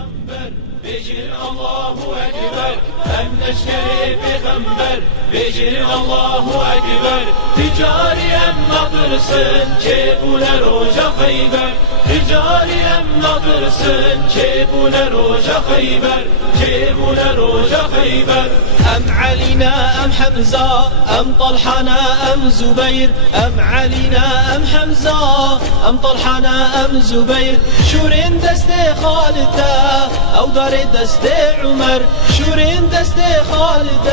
پیغمبر بجن الله اکبر هم لشکر پیغمبر بجن الله اکبر تجاریم نادرسن که بونه روژا خیبر تجاریم نادرسن که بونه روژا خیبر که بونه روژا خیبر ام علینا ام حمزه ام طلحنا ام زبیر ام علینا ام حمزه ام طلحنا ام زبیر شورین دست خالد او دار دست عمر شورین دست خالد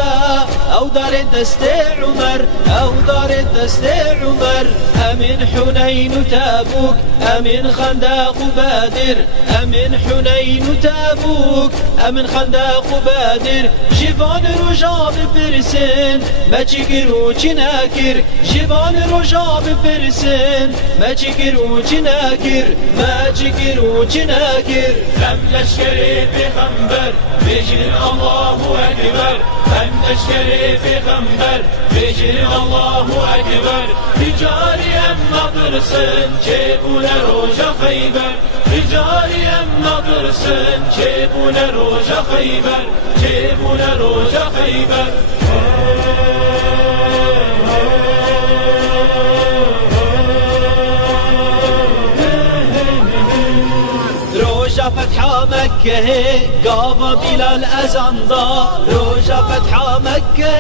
او دار دست عمر او دار دست عمر امن حنین تابوک امن خندق بدر امن حنین تابوک امن خندق بدر جوان روجا بپرسن ما چیگر و چی نکر جوان روجا بپرسن ما چیگر و چی نکر ما چیگر و چی نکر هم لشکر پیغمبر بجن الله اکبر هم لشکر پیغمبر بجن الله اکبر تجاریم نادرسن که بونه روژا خیبر تجاریم نادرسن که بونه روژا خیبر که بونه روژا خیبر روجا فتح مكة قاضى بلال أذان دا روجا فتح مكة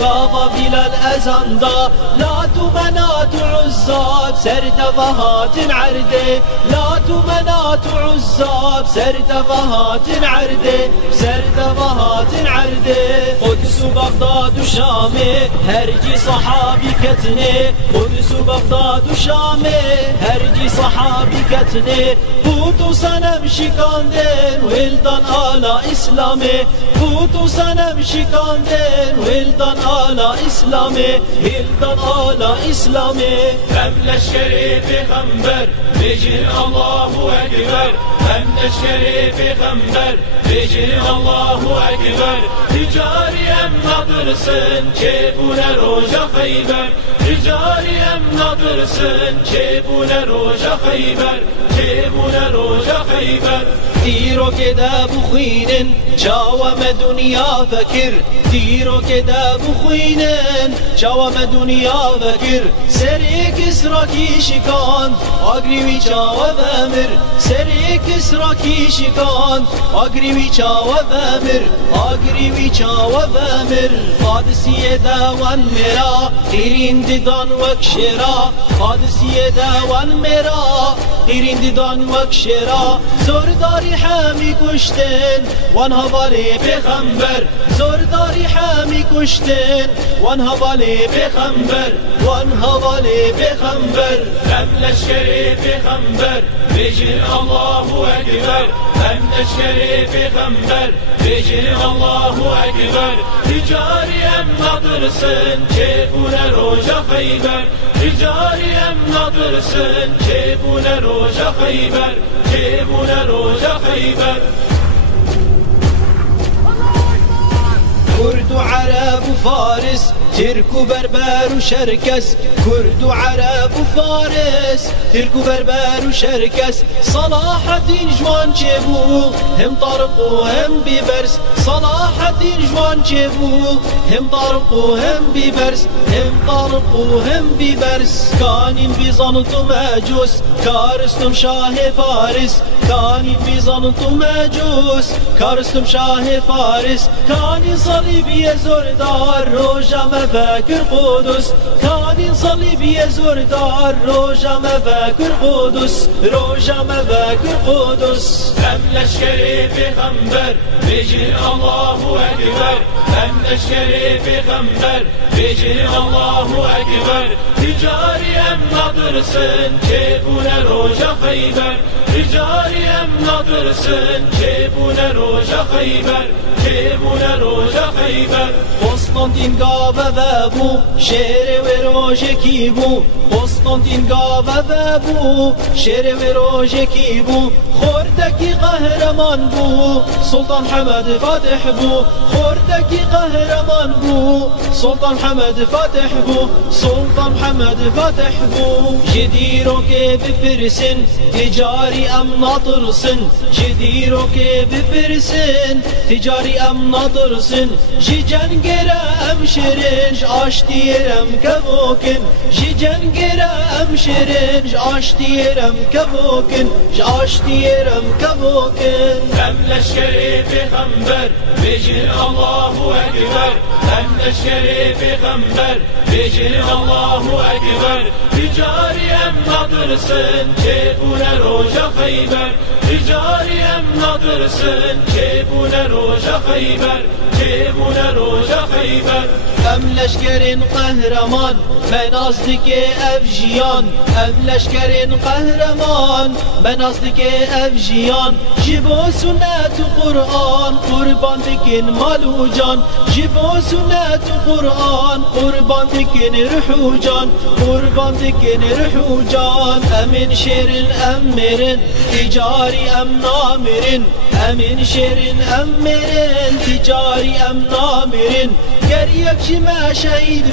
قاضى بلال أذان دا لات ومنات وعزى بسرد ضهات عرده لات ومنات وعزى بسرد ضهات عرده بسرد ضهات عرده قدس وبغداد وشامي هرجي صحابي كتني قدس وبغداد وشامي هرجي صحابي كتني بوت وصنم شکاندن ولدان آلا اسلامی بود و سنم شکاندن ولدان آلا اسلامی ولدان آلا اسلامی هم لشکر پیغمبر بجن الله اکبر هم لشکر پیغمبر بجن الله اکبر تجاریم نادرسن که بونه روژا خیبر تجاریم نادرسن که بونه روژا خیبر که بونه روژا خیبر دیرو که دا بخوینن چاوم دنیا فکر دیرو که دا بخوینن چاوم دنیا فکر سری کسرا کی شکان آگریوی چاو بمر سری کسرا کی شکان آگریوی چاو بمر آگریوی چاو بمر قادسی دوان مرا خیرین دیدان وکشرا قادسی دوان مرا خیرین دیدان وکشرا زورداری حامی کشتن وانها بالی پیغمبر زورداری حامی کشتن وانها بالی پیغمبر وانها بالی پیغمبر هم لشکر پیغمبر بجن الله اکبر هم لشکر پیغمبر بجن الله اکبر تجاریم نادرسن که بونه روژا خیبر تجاریم نادرسن که بونه روژا خیبر که بونه روژا خیبر كرد وعرب وفارس ترك وبربر وشركس كرد وعرب وفارس ترك وبربر وشركس صلاح الدين جوان جيبو هم طارق وهم ببرس صلاح الدين جوان جيبو هم طارق وهم ببرس هم طارق وهم ببرس كانين بيزنط وماجوس كارستم شاه فارس كانين بيزنط وماجوس كارستم شاه فارس كانين صليبي زردار روجا مفاكر قدس كانين صليبي زردار روجا مفاكر قدس روجا مفاكر قدس هم لشكر پیغمبر بجن الله اکبر هم لشکر پیغمبر بجن الله اکبر تجاریم نادرسن که بونه روژا خیبر تجاریم نادرسن که بونه روژا خیبر که بونه روژا خیبر قسطنطین گاوه و بو شعر و روژ کی بو قسطنطین گاوه و بو شعر و روژ کی بو خورده خوردکی قهرمان بو سلطان حمد فاتح بو خوردکی قهرمان بو سلطان حمد فاتح بو سلطان حمد فاتح بو جديرو که بپرسن تجاری ام ناطرسن جديرو که بپرسن تجاری ام ناطرسن جی جنگره ام شرنج آشتیرم کبوکن جی جنگره ام شرنج آشتیرم کبوکن آشتیرم کبوکن هم لشکری پیغمبر بجن الله اکبر هم لشکری پیغمبر بجن الله اکبر تجاری ام ناطرسن چپونه روژا خیبر تجاری ام ناطرسن چپونه روژا خیبر چپونه روژا خیبر ام لشکرین قهرمان من نزدیک افجیان ام لشکرین قهرمان من نزدیک افجیان جبو سنت قرآن قربان بکن مال و جان جبو سنت قرآن قربان بکن روح و جان قربان بکن روح و جان امین شیرین امیرین تجاری ام نامرین امین شیرین امیرین تجاری ام نامرین گر یک جمع شهید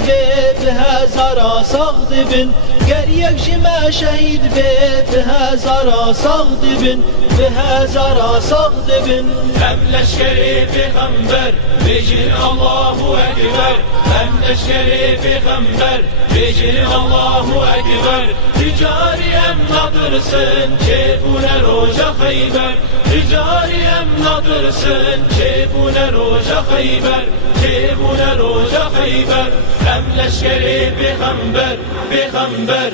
به هزارا ساخت بن گر یک جمع شهید به هزارا ساخت بن به هزارا ساخت بن هم لشکری پیغمبر بجن الله اکبر هم لشکری پیغمبر بجن الله اکبر تجاری ام ناطرسن چپونه روژا خیبر تجاری ام ناطرسن چپونه روژا خیبر چپونه روژا خیبر هم لشکری پیغمبر پیغمبر